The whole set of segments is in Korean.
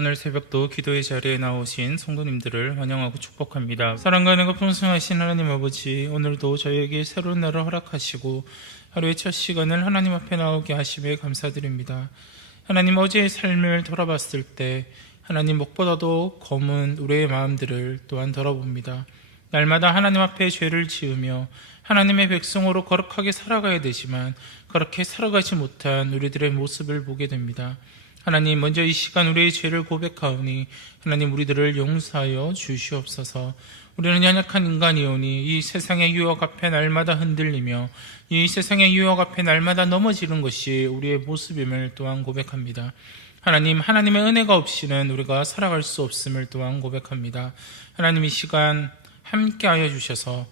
오늘 새벽도 기도의 자리에 나오신 성도님들을 환영하고 축복합니다. 사랑과 은혜가 풍성하신 하나님 아버지, 오늘도 저희에게 새로운 날을 허락하시고 하루의 첫 시간을 하나님 앞에 나오게 하심에 감사드립니다. 하나님, 어제의 삶을 돌아봤을 때 하나님, 무엇보다도 검은 우리의 마음들을 또한 돌아봅니다. 날마다 하나님 앞에 죄를 지으며 하나님의 백성으로 거룩하게 살아가야 되지만 그렇게 살아가지 못한 우리들의 모습을 보게 됩니다. 하나님, 먼저 이 시간 우리의 죄를 고백하오니 하나님, 우리들을 용서하여 주시옵소서. 우리는 연약한 인간이오니 이 세상의 유혹 앞에 날마다 흔들리며 이 세상의 유혹 앞에 날마다 넘어지는 것이 우리의 모습임을 또한 고백합니다. 하나님, 하나님의 은혜가 없이는 우리가 살아갈 수 없음을 또한 고백합니다. 하나님, 이 시간 함께하여 주셔서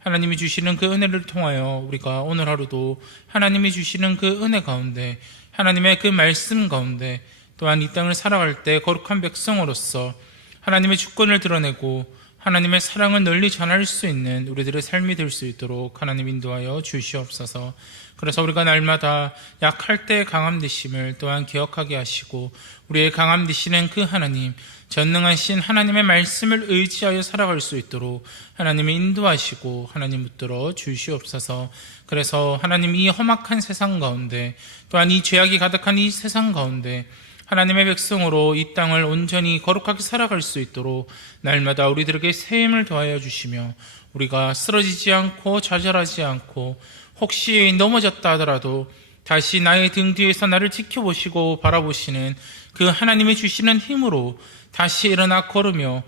하나님이 주시는 그 은혜를 통하여 우리가 오늘 하루도 하나님이 주시는 그 은혜 가운데, 하나님의 그 말씀 가운데, 또한 이 땅을 살아갈 때 거룩한 백성으로서 하나님의 주권을 드러내고 하나님의 사랑을 널리 전할 수 있는 우리들의 삶이 될 수 있도록 하나님 인도하여 주시옵소서. 그래서 우리가 날마다 약할 때 강함 되심을 또한 기억하게 하시고 우리의 강함 되시는 그 하나님, 전능하신 하나님의 말씀을 의지하여 살아갈 수 있도록 하나님이 인도하시고 하나님 붙들어 주시옵소서. 그래서 하나님, 이 험악한 세상 가운데, 또한 이 죄악이 가득한 이 세상 가운데 하나님의 백성으로 이 땅을 온전히 거룩하게 살아갈 수 있도록 날마다 우리들에게 새 힘을 더하여 주시며 우리가 쓰러지지 않고 좌절하지 않고 혹시 넘어졌다 하더라도 다시 나의 등 뒤에서 나를 지켜보시고 바라보시는 그 하나님이 주시는 힘으로 다시 일어나 걸으며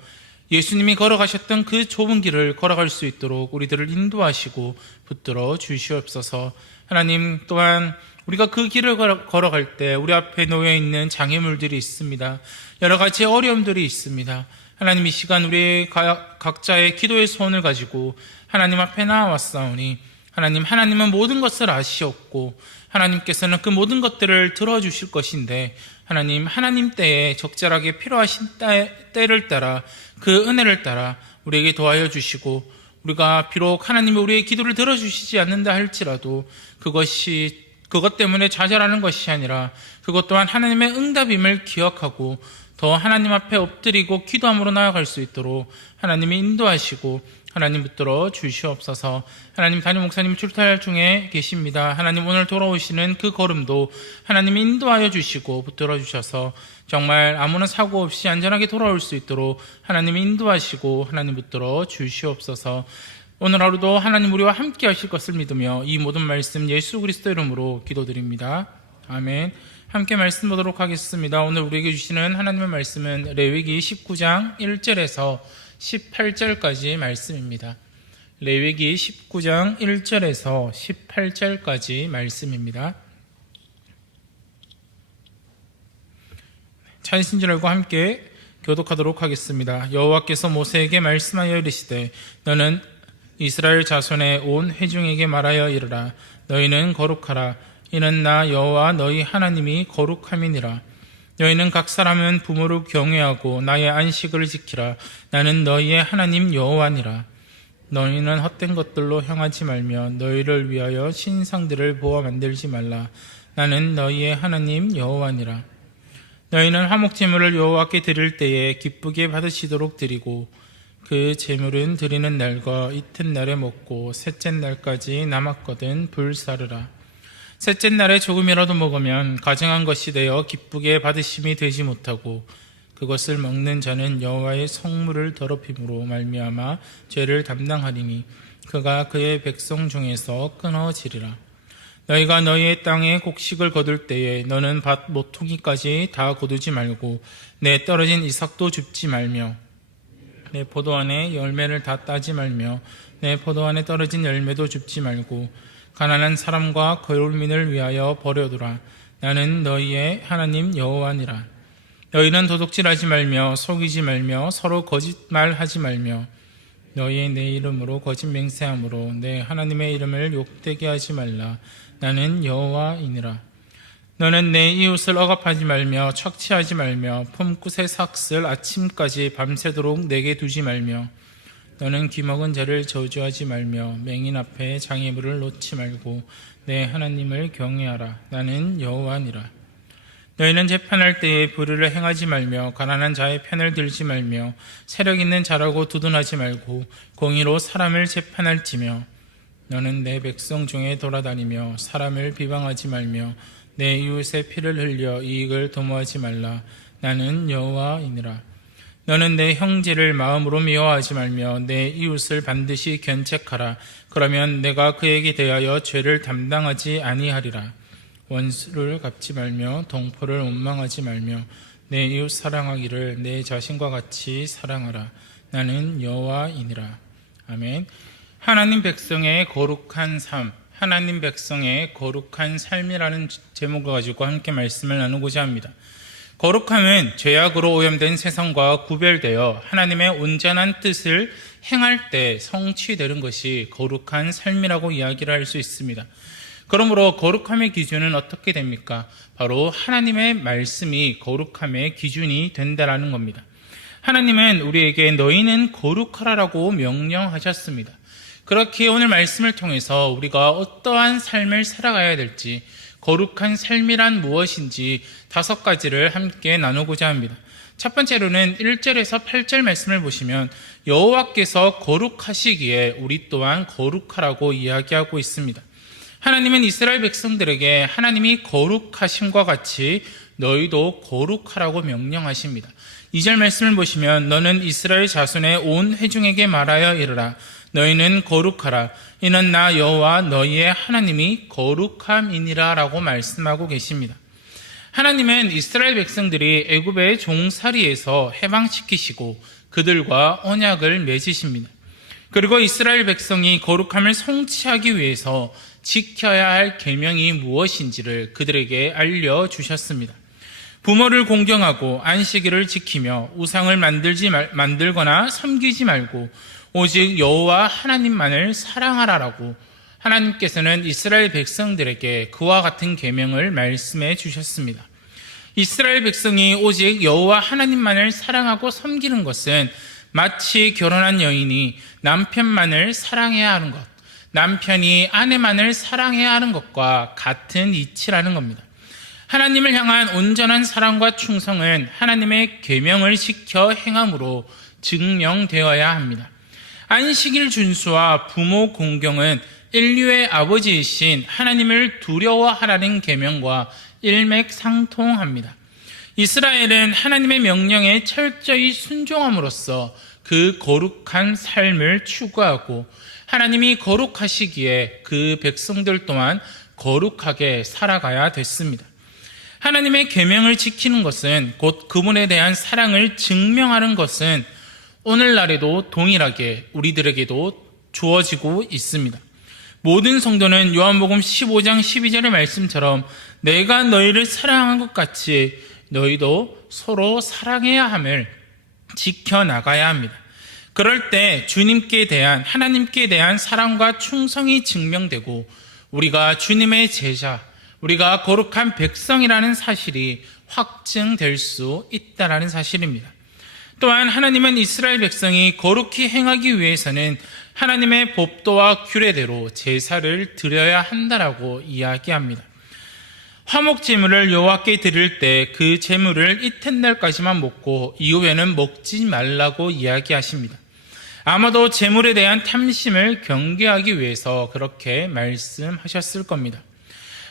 예수님이 걸어가셨던 그 좁은 길을 걸어갈 수 있도록 우리들을 인도하시고 붙들어 주시옵소서. 하나님, 또한 우리가 그 길을 걸어갈 때 우리 앞에 놓여있는 장애물들이 있습니다. 여러 가지 어려움들이 있습니다. 하나님, 이 시간 우리 각자의 기도의 소원을 가지고 하나님 앞에 나아왔사오니 하나님은 모든 것을 아시었고 하나님께서는 그 모든 것들을 들어주실 것인데 하나님 때에 적절하게 필요하신 때를 따라 그 은혜를 따라 우리에게 도와여 주시고, 우리가 비록 하나님이 우리의 기도를 들어주시지 않는다 할지라도 그것 때문에 좌절하는 것이 아니라 그것 또한 하나님의 응답임을 기억하고 더 하나님 앞에 엎드리고 기도함으로 나아갈 수 있도록 하나님이 인도하시고 하나님 붙들어 주시옵소서. 하나님, 담임 목사님 출타할 중에 계십니다. 하나님, 오늘 돌아오시는 그 걸음도 하나님이 인도하여 주시고 붙들어 주셔서 정말 아무런 사고 없이 안전하게 돌아올 수 있도록 하나님이 인도하시고 하나님 붙들어 주시옵소서. 오늘 하루도 하나님 우리와 함께 하실 것을 믿으며 이 모든 말씀 예수 그리스도 이름으로 기도드립니다. 아멘. 함께 말씀 보도록 하겠습니다. 오늘 우리에게 주시는 하나님의 말씀은 레위기 19장 1절에서 18절까지 말씀입니다. 레위기 19장 1절에서 18절까지 말씀입니다. 찬신절과 함께 교독하도록 하겠습니다. 여호와께서 모세에게 말씀하여 이르시되 너는 이스라엘 자손의 온 회중에게 말하여 이르라. 너희는 거룩하라. 이는 나 여호와 너희 하나님이 거룩함이니라. 너희는 각 사람은 부모를 경외하고 나의 안식을 지키라. 나는 너희의 하나님 여호와니라. 너희는 헛된 것들로 향하지 말며 너희를 위하여 신상들을 보아 만들지 말라. 나는 너희의 하나님 여호와니라. 너희는 화목제물을 여호와께 드릴 때에 기쁘게 받으시도록 드리고 그 제물은 드리는 날과 이튿날에 먹고 셋째 날까지 남았거든 불사르라. 셋째 날에 조금이라도 먹으면 가증한 것이 되어 기쁘게 받으심이 되지 못하고 그것을 먹는 자는 여호와의 성물을 더럽힘으로 말미암아 죄를 담당하리니 그가 그의 백성 중에서 끊어지리라. 너희가 너희의 땅에 곡식을 거둘 때에 너는 밭 모퉁이까지 다 거두지 말고 내 떨어진 이삭도 줍지 말며 내 포도원의 열매를 다 따지 말며 내 포도원에 떨어진 열매도 줍지 말고 가난한 사람과 거울민을 위하여 버려두라. 나는 너희의 하나님 여호와니라. 너희는 도둑질하지 말며 속이지 말며 서로 거짓말하지 말며 너희의 내 이름으로 거짓 맹세함으로 내 하나님의 이름을 욕되게 하지 말라. 나는 여호와이니라. 너는 내 이웃을 억압하지 말며 착취하지 말며 품굿의 삭슬 아침까지 밤새도록 내게 두지 말며 너는 귀먹은 자를 저주하지 말며 맹인 앞에 장애물을 놓지 말고 내 하나님을 경외하라. 나는 여호와니라. 너희는 재판할 때에 불의를 행하지 말며 가난한 자의 편을 들지 말며 세력 있는 자라고 두둔하지 말고 공의로 사람을 재판할지며 너는 내 백성 중에 돌아다니며 사람을 비방하지 말며 내 이웃의 피를 흘려 이익을 도모하지 말라. 나는 여호와이니라. 너는 내 형제를 마음으로 미워하지 말며 내 이웃을 반드시 견책하라. 그러면 내가 그에게 대하여 죄를 담당하지 아니하리라. 원수를 갚지 말며 동포를 원망하지 말며 내 이웃 사랑하기를 내 자신과 같이 사랑하라. 나는 여호와이니라. 아멘. 하나님 백성의 거룩한 삶, 하나님 백성의 거룩한 삶이라는 제목을 가지고 함께 말씀을 나누고자 합니다. 거룩함은 죄악으로 오염된 세상과 구별되어 하나님의 온전한 뜻을 행할 때 성취되는 것이 거룩한 삶이라고 이야기를 할 수 있습니다. 그러므로 거룩함의 기준은 어떻게 됩니까? 바로 하나님의 말씀이 거룩함의 기준이 된다라는 겁니다. 하나님은 우리에게 너희는 거룩하라고 명령하셨습니다. 그렇게 오늘 말씀을 통해서 우리가 어떠한 삶을 살아가야 될지, 거룩한 삶이란 무엇인지 5가지를 함께 나누고자 합니다. 첫 번째로는 1절에서 8절 말씀을 보시면 여호와께서 거룩하시기에 우리 또한 거룩하라고 이야기하고 있습니다. 하나님은 이스라엘 백성들에게 하나님이 거룩하심과 같이 너희도 거룩하라고 명령하십니다. 2절 말씀을 보시면 너는 이스라엘 자손의 온 회중에게 말하여 이르라. 너희는 거룩하라. 이는 나 여호와 너희의 하나님이 거룩함이니라 라고 말씀하고 계십니다. 하나님은 이스라엘 백성들이 애굽의 종살이에서 해방시키시고 그들과 언약을 맺으십니다. 그리고 이스라엘 백성이 거룩함을 성취하기 위해서 지켜야 할 계명이 무엇인지를 그들에게 알려주셨습니다. 부모를 공경하고 안식일을 지키며 우상을 만들거나 섬기지 말고 오직 여호와 하나님만을 사랑하라라고 하나님께서는 이스라엘 백성들에게 그와 같은 계명을 말씀해 주셨습니다. 이스라엘 백성이 오직 여호와 하나님만을 사랑하고 섬기는 것은 마치 결혼한 여인이 남편만을 사랑해야 하는 것, 남편이 아내만을 사랑해야 하는 것과 같은 이치라는 겁니다. 하나님을 향한 온전한 사랑과 충성은 하나님의 계명을 지켜 행함으로 증명되어야 합니다. 안식일 준수와 부모 공경은 인류의 아버지이신 하나님을 두려워하라는 계명과 일맥상통합니다. 이스라엘은 하나님의 명령에 철저히 순종함으로써 그 거룩한 삶을 추구하고 하나님이 거룩하시기에 그 백성들 또한 거룩하게 살아가야 됐습니다. 하나님의 계명을 지키는 것은 곧 그분에 대한 사랑을 증명하는 것은 오늘날에도 동일하게 우리들에게도 주어지고 있습니다. 모든 성도는 요한복음 15장 12절의 말씀처럼 내가 너희를 사랑한 것 같이 너희도 서로 사랑해야 함을 지켜나가야 합니다. 그럴 때 주님께 대한 하나님께 대한 사랑과 충성이 증명되고 우리가 주님의 제자, 우리가 거룩한 백성이라는 사실이 확증될 수 있다는 사실입니다. 또한 하나님은 이스라엘 백성이 거룩히 행하기 위해서는 하나님의 법도와 규례대로 제사를 드려야 한다라고 이야기합니다. 화목 제물을 여호와께 드릴 때 그 제물을 이튿날까지만 먹고 이후에는 먹지 말라고 이야기하십니다. 아마도 제물에 대한 탐심을 경계하기 위해서 그렇게 말씀하셨을 겁니다.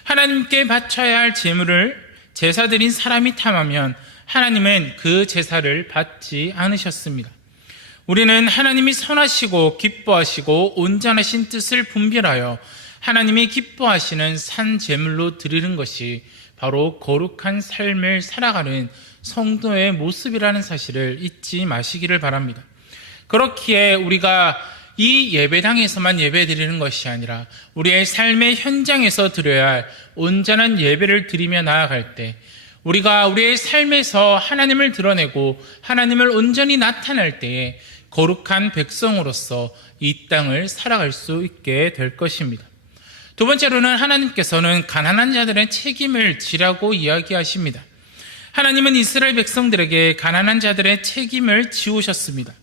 하나님께 바쳐야 할 제물을 제사 드린 사람이 탐하면 하나님은 그 제사를 받지 않으셨습니다. 우리는 하나님이 선하시고 기뻐하시고 온전하신 뜻을 분별하여 하나님이 기뻐하시는 산 제물로 드리는 것이 바로 거룩한 삶을 살아가는 성도의 모습이라는 사실을 잊지 마시기를 바랍니다. 그렇기에 우리가 이 예배당에서만 예배 드리는 것이 아니라 우리의 삶의 현장에서 드려야 할 온전한 예배를 드리며 나아갈 때 우리가 우리의 삶에서 하나님을 드러내고 하나님을 온전히 나타낼 때에 거룩한 백성으로서 이 땅을 살아갈 수 있게 될 것입니다. 두 번째로는 하나님께서는 가난한 자들의 책임을 지라고 이야기하십니다. 하나님은 이스라엘 백성들에게 가난한 자들의 책임을 지우셨습니다.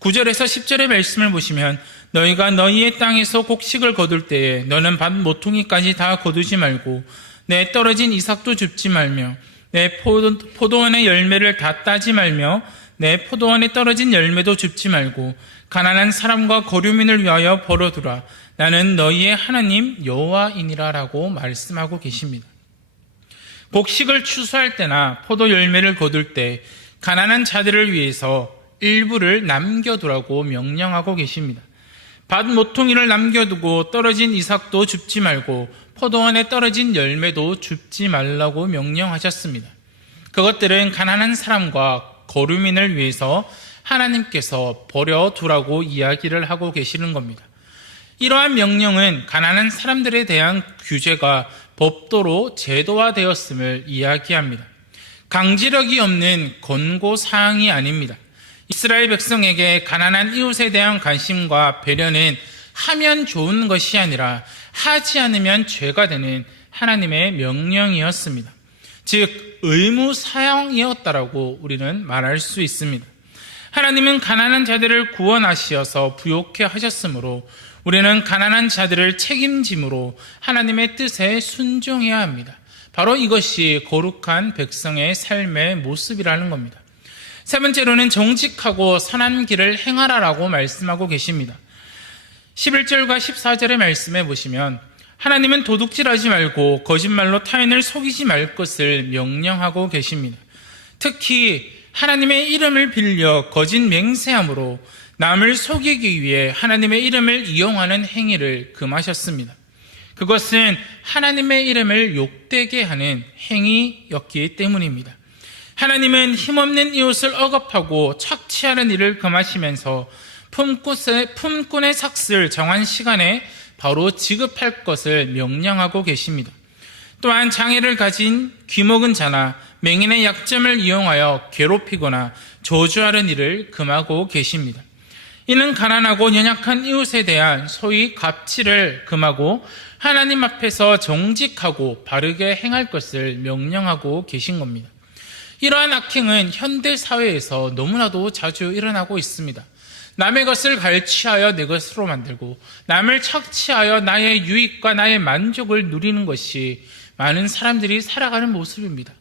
9절에서 10절의 말씀을 보시면 너희가 너희의 땅에서 곡식을 거둘 때에 너는 밭 모퉁이까지 다 거두지 말고 내 떨어진 이삭도 줍지 말며 내 포도원의 열매를 다 따지 말며 내 포도원에 떨어진 열매도 줍지 말고 가난한 사람과 거류민을 위하여 벌어두라. 나는 너희의 하나님 여호와이니라 라고 말씀하고 계십니다. 곡식을 추수할 때나 포도 열매를 거둘 때 가난한 자들을 위해서 일부를 남겨두라고 명령하고 계십니다. 밭 모퉁이를 남겨두고 떨어진 이삭도 줍지 말고 포도원에 떨어진 열매도 줍지 말라고 명령하셨습니다. 그것들은 가난한 사람과 거류민을 위해서 하나님께서 버려두라고 이야기를 하고 계시는 겁니다. 이러한 명령은 가난한 사람들에 대한 규제가 법도로 제도화되었음을 이야기합니다. 강제력이 없는 권고사항이 아닙니다. 이스라엘 백성에게 가난한 이웃에 대한 관심과 배려는 하면 좋은 것이 아니라 하지 않으면 죄가 되는 하나님의 명령이었습니다. 즉 의무사항이었다라고 우리는 말할 수 있습니다. 하나님은 가난한 자들을 구원하시어서 부욕해 하셨으므로 우리는 가난한 자들을 책임짐으로 하나님의 뜻에 순종해야 합니다. 바로 이것이 거룩한 백성의 삶의 모습이라는 겁니다. 세 번째로는 정직하고 선한 길을 행하라라고 말씀하고 계십니다. 11절과 14절의 말씀에 보시면 하나님은 도둑질하지 말고 거짓말로 타인을 속이지 말 것을 명령하고 계십니다. 특히 하나님의 이름을 빌려 거짓 맹세함으로 남을 속이기 위해 하나님의 이름을 이용하는 행위를 금하셨습니다. 그것은 하나님의 이름을 욕되게 하는 행위였기 때문입니다. 하나님은 힘없는 이웃을 억압하고 착취하는 일을 금하시면서 품꾼의 삭슬 정한 시간에 바로 지급할 것을 명령하고 계십니다. 또한 장애를 가진 귀먹은 자나 맹인의 약점을 이용하여 괴롭히거나 저주하는 일을 금하고 계십니다. 이는 가난하고 연약한 이웃에 대한 소위 갑질을 금하고 하나님 앞에서 정직하고 바르게 행할 것을 명령하고 계신 겁니다. 이러한 악행은 현대 사회에서 너무나도 자주 일어나고 있습니다. 남의 것을 갈취하여 내 것으로 만들고 남을 착취하여 나의 유익과 나의 만족을 누리는 것이 많은 사람들이 살아가는 모습입니다.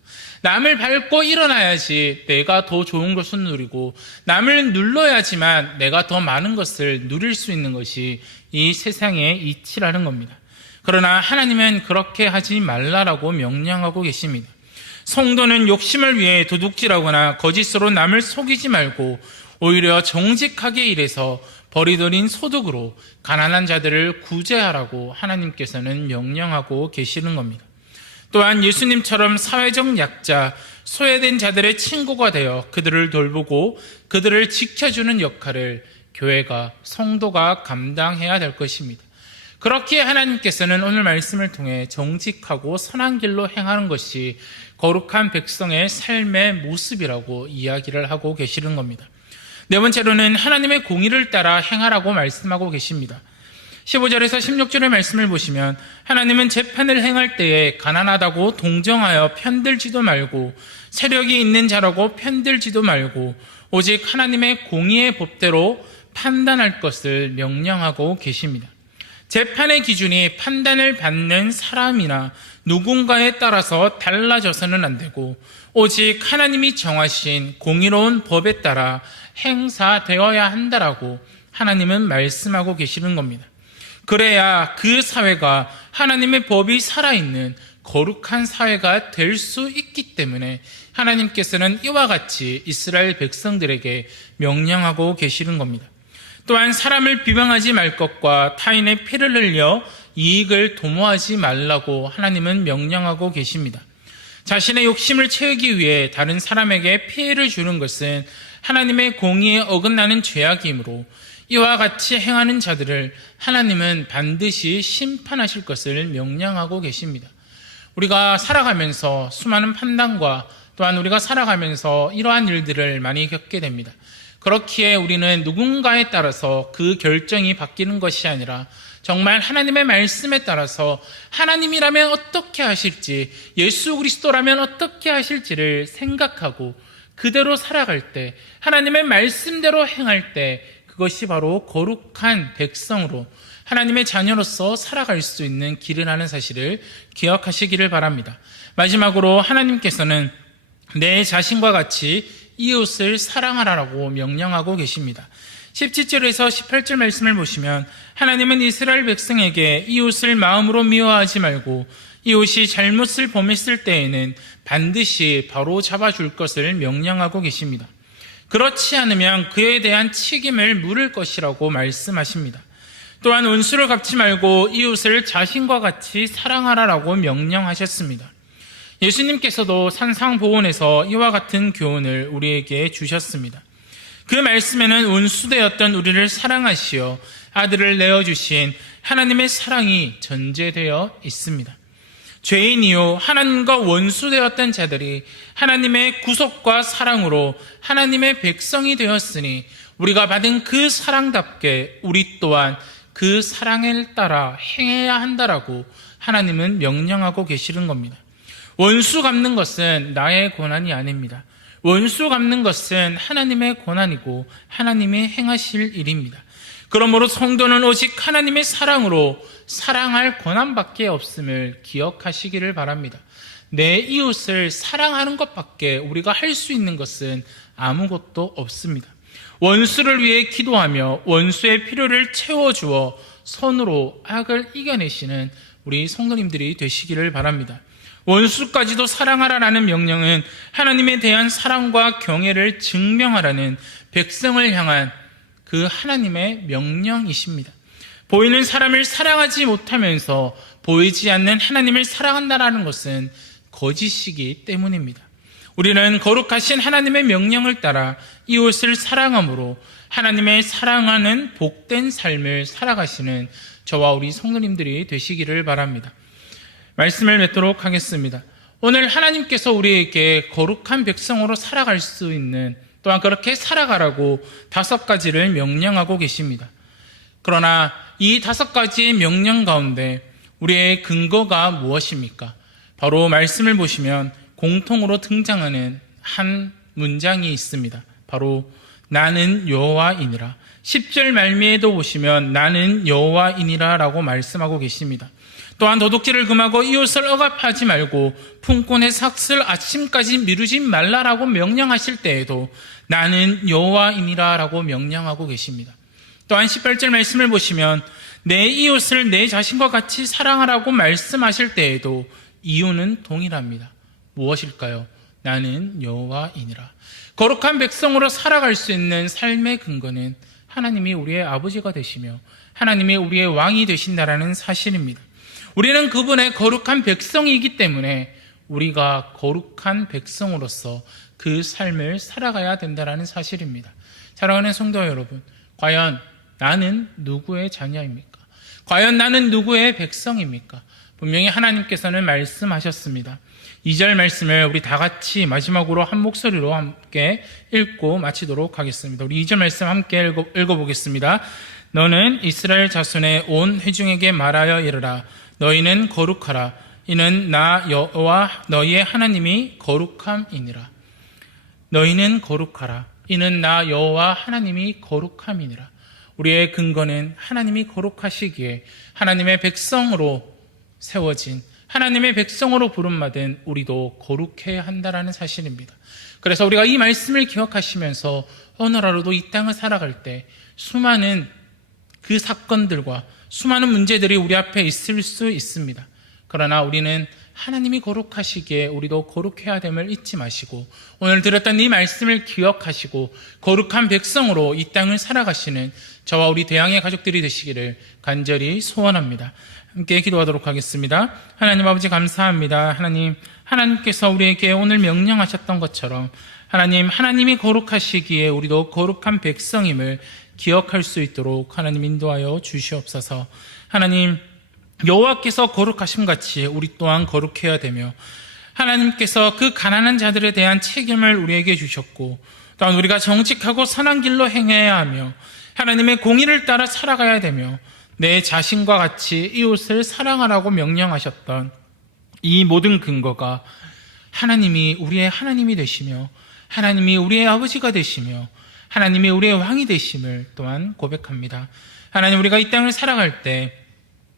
남을 밟고 일어나야지 내가 더 좋은 것을 누리고 남을 눌러야지만 내가 더 많은 것을 누릴 수 있는 것이 이 세상의 이치라는 겁니다. 그러나 하나님은 그렇게 하지 말라라고 명령하고 계십니다. 성도는 욕심을 위해 도둑질하거나 거짓으로 남을 속이지 말고 오히려 정직하게 일해서 버리들인 소득으로 가난한 자들을 구제하라고 하나님께서는 명령하고 계시는 겁니다. 또한 예수님처럼 사회적 약자, 소외된 자들의 친구가 되어 그들을 돌보고 그들을 지켜주는 역할을 교회가, 성도가 감당해야 될 것입니다. 그렇기에 하나님께서는 오늘 말씀을 통해 정직하고 선한 길로 행하는 것이 거룩한 백성의 삶의 모습이라고 이야기를 하고 계시는 겁니다. 네 번째로는 하나님의 공의를 따라 행하라고 말씀하고 계십니다. 15절에서 16절의 말씀을 보시면 하나님은 재판을 행할 때에 가난하다고 동정하여 편들지도 말고 세력이 있는 자라고 편들지도 말고 오직 하나님의 공의의 법대로 판단할 것을 명령하고 계십니다. 재판의 기준이 판단을 받는 사람이나 누군가에 따라서 달라져서는 안 되고 오직 하나님이 정하신 공의로운 법에 따라 행사되어야 한다라고 하나님은 말씀하고 계시는 겁니다. 그래야 그 사회가 하나님의 법이 살아있는 거룩한 사회가 될 수 있기 때문에 하나님께서는 이와 같이 이스라엘 백성들에게 명령하고 계시는 겁니다. 또한 사람을 비방하지 말 것과 타인의 피를 흘려 이익을 도모하지 말라고 하나님은 명령하고 계십니다. 자신의 욕심을 채우기 위해 다른 사람에게 피해를 주는 것은 하나님의 공의에 어긋나는 죄악이므로 이와 같이 행하는 자들을 하나님은 반드시 심판하실 것을 명령하고 계십니다. 우리가 살아가면서 수많은 판단과 또한 우리가 살아가면서 이러한 일들을 많이 겪게 됩니다. 그렇기에 우리는 누군가에 따라서 그 결정이 바뀌는 것이 아니라 정말 하나님의 말씀에 따라서 하나님이라면 어떻게 하실지, 예수 그리스도라면 어떻게 하실지를 생각하고 그대로 살아갈 때, 하나님의 말씀대로 행할 때 그것이 바로 거룩한 백성으로 하나님의 자녀로서 살아갈 수 있는 길이라는 사실을 기억하시기를 바랍니다. 마지막으로 하나님께서는 내 자신과 같이 이웃을 사랑하라고 명령하고 계십니다. 17절에서 18절 말씀을 보시면 하나님은 이스라엘 백성에게 이웃을 마음으로 미워하지 말고 이웃이 잘못을 범했을 때에는 반드시 바로 잡아줄 것을 명령하고 계십니다. 그렇지 않으면 그에 대한 책임을 물을 것이라고 말씀하십니다. 또한 원수를 갚지 말고 이웃을 자신과 같이 사랑하라라고 명령하셨습니다. 예수님께서도 산상보훈에서 이와 같은 교훈을 우리에게 주셨습니다. 그 말씀에는 원수되었던 우리를 사랑하시어 아들을 내어주신 하나님의 사랑이 전제되어 있습니다. 죄인이요 하나님과 원수되었던 자들이 하나님의 구속과 사랑으로 하나님의 백성이 되었으니 우리가 받은 그 사랑답게 우리 또한 그 사랑을 따라 행해야 한다라고 하나님은 명령하고 계시는 겁니다. 원수 갚는 것은 나의 권한이 아닙니다. 원수 갚는 것은 하나님의 권한이고 하나님이 행하실 일입니다. 그러므로 성도는 오직 하나님의 사랑으로 사랑할 권한밖에 없음을 기억하시기를 바랍니다. 내 이웃을 사랑하는 것밖에 우리가 할 수 있는 것은 아무것도 없습니다. 원수를 위해 기도하며 원수의 필요를 채워주어 선으로 악을 이겨내시는 우리 성도님들이 되시기를 바랍니다. 원수까지도 사랑하라라는 명령은 하나님에 대한 사랑과 경애를 증명하라는 백성을 향한 그 하나님의 명령이십니다. 보이는 사람을 사랑하지 못하면서 보이지 않는 하나님을 사랑한다라는 것은 거짓이기 때문입니다. 우리는 거룩하신 하나님의 명령을 따라 이웃을 사랑함으로 하나님의 사랑하는 복된 삶을 살아가시는 저와 우리 성도님들이 되시기를 바랍니다. 말씀을 맺도록 하겠습니다. 오늘 하나님께서 우리에게 거룩한 백성으로 살아갈 수 있는 또한 그렇게 살아가라고 5가지를 명령하고 계십니다. 그러나 이 5가지의 명령 가운데 우리의 근거가 무엇입니까? 바로 말씀을 보시면 공통으로 등장하는 한 문장이 있습니다. 바로 나는 여호와이니라. 10절 말미에도 보시면 나는 여호와이니라 라고 말씀하고 계십니다. 또한 도둑질을 금하고 이웃을 억압하지 말고 품꾼의 삭슬 아침까지 미루지 말라라고 명령하실 때에도 나는 여호와이니라 라고 명령하고 계십니다. 또한 18절 말씀을 보시면 내 이웃을 내 자신과 같이 사랑하라고 말씀하실 때에도 이유는 동일합니다. 무엇일까요? 나는 여호와이니라. 거룩한 백성으로 살아갈 수 있는 삶의 근거는 하나님이 우리의 아버지가 되시며 하나님이 우리의 왕이 되신다라는 사실입니다. 우리는 그분의 거룩한 백성이기 때문에 우리가 거룩한 백성으로서 그 삶을 살아가야 된다는 사실입니다. 사랑하는 성도 여러분, 과연 나는 누구의 자녀입니까? 과연 나는 누구의 백성입니까? 분명히 하나님께서는 말씀하셨습니다. 2절 말씀을 우리 다 같이 마지막으로 한 목소리로 함께 읽고 마치도록 하겠습니다. 우리 2절 말씀 함께 읽어보겠습니다. 너는 이스라엘 자손의 온 회중에게 말하여 이르라. 너희는 거룩하라. 이는 나 여호와 너희의 하나님이 거룩함이니라. 너희는 거룩하라. 이는 나 여호와 하나님이 거룩함이니라. 우리의 근거는 하나님이 거룩하시기에 하나님의 백성으로 세워진 하나님의 백성으로 부름받은 우리도 거룩해야 한다는 사실입니다. 그래서 우리가 이 말씀을 기억하시면서 오늘 하루도 이 땅을 살아갈 때 수많은 그 사건들과 수많은 문제들이 우리 앞에 있을 수 있습니다. 그러나 우리는 하나님이 거룩하시기에 우리도 거룩해야 됨을 잊지 마시고 오늘 들었던 이 말씀을 기억하시고 거룩한 백성으로 이 땅을 살아가시는 저와 우리 대양의 가족들이 되시기를 간절히 소원합니다. 함께 기도하도록 하겠습니다. 하나님 아버지 감사합니다. 하나님께서 우리에게 오늘 명령하셨던 것처럼 하나님이 거룩하시기에 우리도 거룩한 백성임을 기억할 수 있도록 하나님 인도하여 주시옵소서. 하나님, 여호와께서 거룩하심 같이 우리 또한 거룩해야 되며 하나님께서 그 가난한 자들에 대한 책임을 우리에게 주셨고 또한 우리가 정직하고 선한 길로 행해야 하며 하나님의 공의를 따라 살아가야 되며 내 자신과 같이 이웃을 사랑하라고 명령하셨던 이 모든 근거가 하나님이 우리의 하나님이 되시며 하나님이 우리의 아버지가 되시며 하나님이 우리의 왕이 되심을 또한 고백합니다. 하나님, 우리가 이 땅을 살아갈 때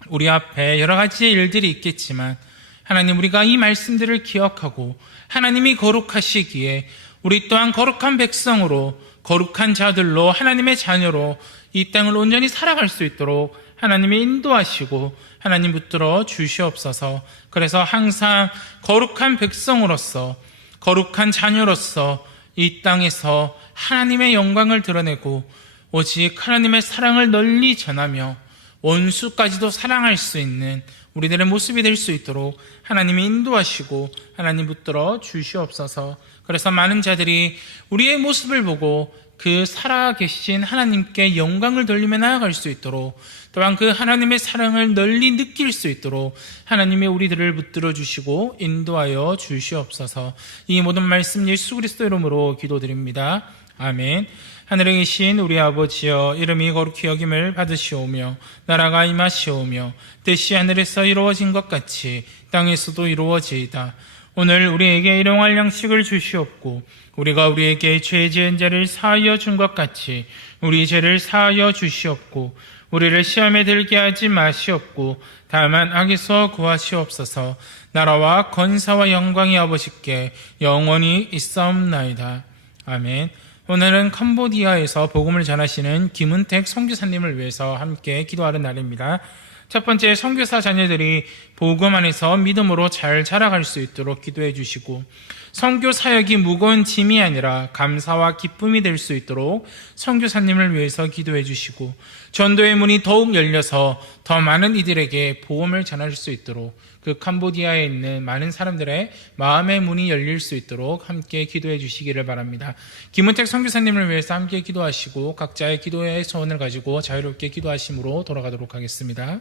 우리 앞에 여러 가지의 일들이 있겠지만 하나님, 우리가 이 말씀들을 기억하고 하나님이 거룩하시기에 우리 또한 거룩한 백성으로, 거룩한 자들로, 하나님의 자녀로 이 땅을 온전히 살아갈 수 있도록 하나님이 인도하시고 하나님 붙들어 주시옵소서. 그래서 항상 거룩한 백성으로서, 거룩한 자녀로서 이 땅에서 하나님의 영광을 드러내고 오직 하나님의 사랑을 널리 전하며 원수까지도 사랑할 수 있는 우리들의 모습이 될 수 있도록 하나님이 인도하시고 하나님 붙들어 주시옵소서. 그래서 많은 자들이 우리의 모습을 보고 그 살아계신 하나님께 영광을 돌리며 나아갈 수 있도록, 또한 그 하나님의 사랑을 널리 느낄 수 있도록 하나님의 우리들을 붙들어 주시고 인도하여 주시옵소서. 이 모든 말씀 예수 그리스도 이름으로 기도드립니다. 아멘. 하늘에 계신 우리 아버지여, 이름이 거룩히 여김을 받으시오며 나라가 임하시오며 뜻이 하늘에서 이루어진 것 같이 땅에서도 이루어지이다. 오늘 우리에게 일용할 양식을 주시옵고 우리가 우리에게 죄 지은 자를 사하여 준 것 같이 우리 죄를 사하여 주시옵고 우리를 시험에 들게 하지 마시옵고 다만 악에서 구하시옵소서. 나라와 권사와 영광이 아버지께 영원히 있사옵나이다. 아멘. 오늘은 캄보디아에서 복음을 전하시는 김은택 선교사님을 위해서 함께 기도하는 날입니다. 첫 번째, 선교사 자녀들이 복음 안에서 믿음으로 잘 자라갈 수 있도록 기도해 주시고, 선교 사역이 무거운 짐이 아니라 감사와 기쁨이 될 수 있도록 선교사님을 위해서 기도해 주시고, 전도의 문이 더욱 열려서 더 많은 이들에게 복음을 전할 수 있도록 그 캄보디아에 있는 많은 사람들의 마음의 문이 열릴 수 있도록 함께 기도해 주시기를 바랍니다. 김은택 선교사님을 위해서 함께 기도하시고 각자의 기도의 소원을 가지고 자유롭게 기도하심으로 돌아가도록 하겠습니다.